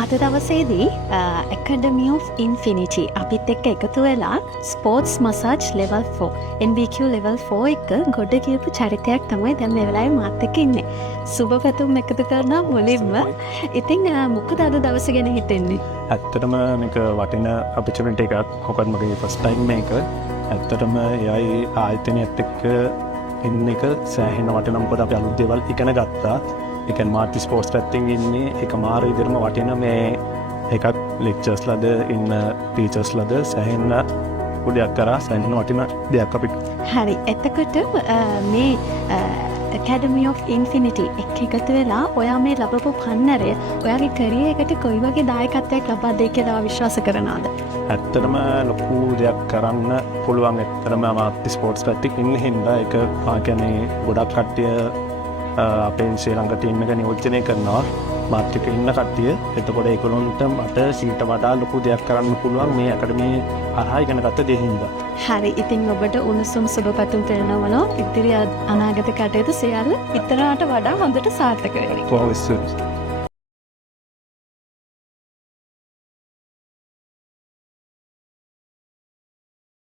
අද දවසේදී Academy of Infinity අපිත් එක්ක එකතු වෙලා sports massage level 4 NVQ level 4 එක ගොඩ කියපු චරිතයක් තමයි දැන් මේ වෙලාවේ මාත් එක්ක ඉන්නේ. සුබ පැතුම් එකතු කරනවා මුලින්ම. ඉතින් මොකද අද දවස ගැන හිතෙන්නේ? ඇත්තටම මේක වටින opportunity එකක්. මොකද මගේ first time මේක. ඇත්තටම එයයි ආයතනයත් එක්ක ඉන්න එක සෑහෙන වටිනා. මොකද අපි අලුත් දේවල් ඉගෙන ගත්තා. ඒ කියන්නේ මාත් ස්පෝර්ට්ස් පැත්තෙන් ඉන්නේ. ඒක මාර විදිහටම වටින මේ එකක් ලෙක්චර්ස් ලද ඉන්න ටීචර්ස් ලද සෑහෙන උදයක් කරා සෑහෙන වටින දෙයක් අපිට. හරි. එතකොට මේ Academy of Infinity එකතු වෙලා ඔයා මේ ලබපු පන්නරය ඔයාගේ කැරියර් එකට කොයි වගේ දායකත්වයක් ලබා දෙයි කියලා විශ්වාස කරනවද? ඇත්තටම ලොකු දෙයක් කරන්න පුළුවන්. ඇත්තටම මාත් ස්පෝර්ට්ස් පැත්තේ ඉන්න හින්දා ඒක කියන්නේ ගොඩක් කට්ටිය අපේ ශ්‍රී ලංකා ටීම් එක නියෝජනය කරනවා මාත් එක්ක ඉන්න කට්ටිය. එතකොට ඒගොල්ලන්ට මට සීට වඩා ලොකු දෙයක් කරන්න පුළුවන් මේ ඇකඩමියේ හරහා ඉගෙන ගත්ත දේ හින්දා. හරි. ඉතින් ඔබට උණුසුම් සුබපැතුම් කරනවා. ඉදිරි අනාගත කටයුතු සියල්ල ඉතරාට වඩා හොඳට සාර්ථක වෙන්න. කොහොමද?